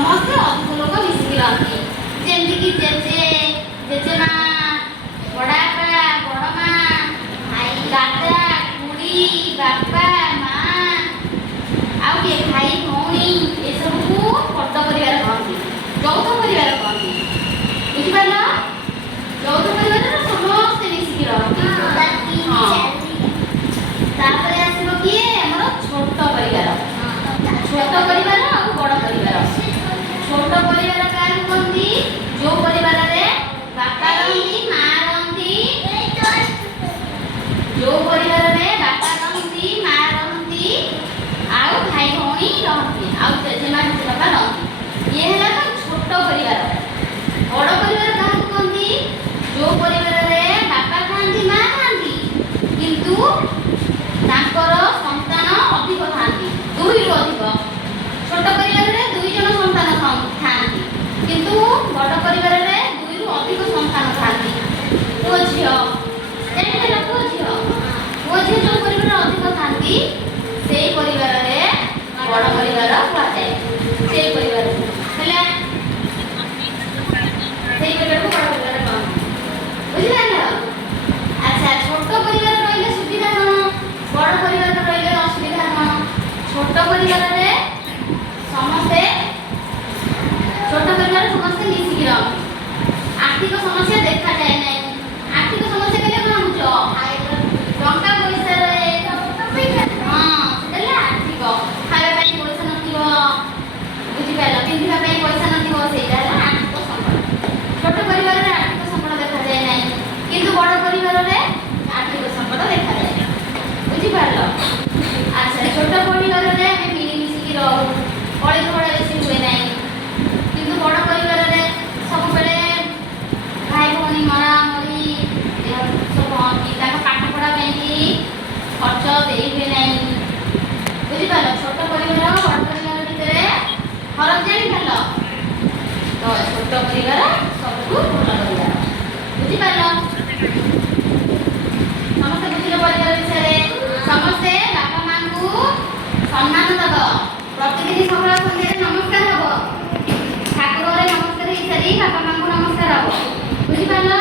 ସମସ୍ତେ ଅଧିକ ଲୋକ ମିଶିକି ରହନ୍ତି। ଯେମିତିକି ଜେଜେ, ଜେଜେମା, ବଡ଼ବାପା, ବଡ଼ମା, ଭାଇ, ଦାଦା, ଖୁଡ଼ି, ବାପା, ମା, ଆଉ କିଏ ଭାଇ, ଭଉଣୀ, ଏସବୁକୁ ବଡ଼ ପରିବାର କହନ୍ତି, ଯୌଥ ପରିବାର କହନ୍ତି। ବୁଝିପାରିଲ? ଯୌଥ ପରିବାରରେ ସମସ୍ତେ ମିଶିକି ରହନ୍ତି। ତାପରେ ଆସିବ କିଏ? ଆମର ଛୋଟ ପରିବାର। ଛୋଟ ପରିବାର ଆଉ ବଡ଼ ପରିବାର। ଛୋଟ ପରିବାର କାହାକୁ କହନ୍ତି? ଯେଉଁ ପରିବାରରେ ବାପା ରହନ୍ତି, ମା ରହନ୍ତି, ଯେଉଁ ପରିବାରରେ ବାପା ରହନ୍ତି, ମା ରହନ୍ତି, ଆଉ ଭାଇ ଭଉଣୀ ରହନ୍ତି, ଆଉ ଜେଜେମା ଜେଜେବାପା ରହନ୍ତି। ଇଏ ହେଲା ତ ଛୋଟ ପରିବାର। ବଡ଼ ପରିବାର କାହାକୁ କହନ୍ତି? ଯେଉଁ ପରିବାରରେ ବାପା ଥାଆନ୍ତି, ମା ଥାଆନ୍ତି, କିନ୍ତୁ ତାଙ୍କର ସନ୍ତାନ ଅଧିକ ଥାଆନ୍ତି, ଦୁଇରୁ ଅଧିକ। ଛୋଟ ପରିବାରରେ 2 ଜଣ ସନ୍ତାନ ଥାଆନ୍ତି, କିନ୍ତୁ ବଡ଼ ପରିବାରରେ 2ରୁ ଅଧିକ ସନ୍ତାନ ଥାଆନ୍ତି। ପୁଅ ଝିଅ, ଜାଣିପାରିଲ? ପୁଅ ଝିଅ ଯେଉଁ ପରିବାରରେ ଅଧିକ ଥାଆନ୍ତି ସେଇ ପରିବାରରେ ବଡ଼ ପରିବାର କୁହାଯାଏ। ସେଇ ପରିବାରକୁ ହେଲା, ସେଇ ପରିବାରକୁ ବଡ଼ ପରିବାର କହନ୍ତି। ବୁଝିପାରିଲ? ଆଚ୍ଛା, ଛୋଟ ପରିବାର ରହିଲେ ସୁବିଧା କ'ଣ? ବଡ଼ ପରିବାର ରହିଲେ ଅସୁବିଧା କ'ଣ? ଛୋଟ ପରିବାରରେ ସମସ୍ତେ ମିଶିକି ରହନ୍ତି। ଆର୍ଥିକ ସମସ୍ୟା ଦେଖାଯାଏ ନାହିଁ। ଆର୍ଥିକ ସମସ୍ୟା କହିଲେ କ'ଣ ବୁଝ? ଟଙ୍କା ପଇସାରେ, ସେଟା ଆର୍ଥିକ। ଖାଇବା ପାଇଁ ପଇସା ନଥିବ, ବୁଝିପାରିଲ? ପିନ୍ଧିବା ପାଇଁ ପଇସା ନଥିବ, ସେଇଟା ହେଲା ଆର୍ଥିକ ସଙ୍କଟ। ଛୋଟ ପରିବାରରେ ଆର୍ଥିକ ସଙ୍କଟ ଦେଖାଯାଏ ନାହିଁ, କିନ୍ତୁ ବଡ଼ ପରିବାରରେ ଆର୍ଥିକ ସଙ୍କଟ ଦେଖାଯାଏ। ବୁଝିପାରିଲ? ଆଚ୍ଛା, ଛୋଟ ପରିବାରରେ ଆମେ ମିଳିମିଶିକି ରହୁ, କଳି ଝଗଡ଼ା ବେଶୀ ହୁଏ ନାହିଁ। କିନ୍ତୁ ବଡ଼ ପରିବାରରେ ସବୁବେଳେ ଭାଇ ଭଉଣୀ ମରାମରି ସବୁ ହନ୍ତି, ତାଙ୍କ ପାଠ ପଢ଼ା ପାଇଁକି ଖର୍ଚ୍ଚ ଦେଇ ହୁଏ ନାହିଁ। ବୁଝିପାରିଲ? ଛୋଟ ପରିବାର ବଡ଼ ପରିବାର ଭିତରେ ଫରକ ଜାଣିପାରିଲ? ତ ଛୋଟ ପରିବାର ସବୁଠୁ ଭଲ ପରିବାର। ବୁଝିପାରିଲ? ସମସ୍ତେ ବୁଝିଲ ପରିବାର ବିଷୟରେ? ସମସ୍ତେ ବାପା ମାଙ୍କୁ ସମ୍ମାନ ଦେବ। ପ୍ରତିଦିନ ସକାଳ ସନ୍ଧ୍ୟାରେ ନମସ୍କାର ହବ। ଠାକୁର ଘରେ ନମସ୍କାର ହେଇସାରି ବାପା ମାଙ୍କୁ ନମସ୍କାର ହବ। ବୁଝିପାରିଲ?